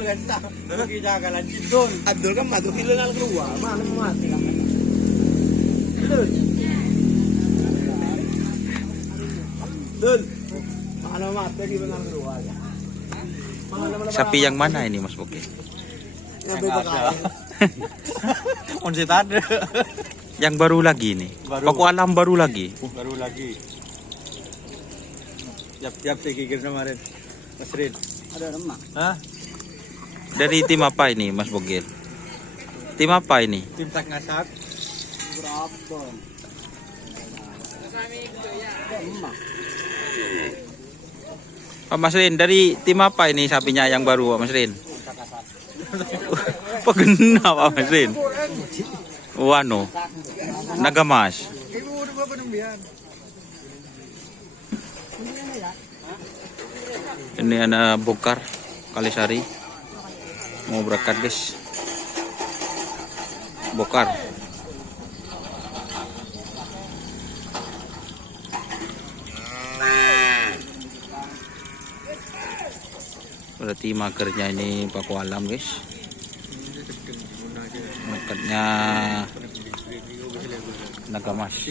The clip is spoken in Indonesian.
Abdul kan tak. Pergi jagalan Abdul. Abdul kan matu kilo nal keluar. Mana mati kan. Abdul. Abdul. Mana mati di benang keluar. Sapi yang mana ini Mas Boke? Onse tadi. Yang baru lagi nih. Paku alam baru lagi. Baru lagi. Siap-siap saya kikir kemarin. Mas Rin. Ada lemak. Hah? Dari tim apa ini Mas Bogel? Tim apa ini? Tim tak ngasak. Berapa? Pak Mas Rin, dari tim apa ini sapinya yang baru Pak Mas Rin? Pegena Pak Mas Rin. Wano. Nagamas. Ini anak Bokar Kalisari. Mau berangkat guys. Bokar. Berarti makernya ini paku alam guys. Makernya Nagamas.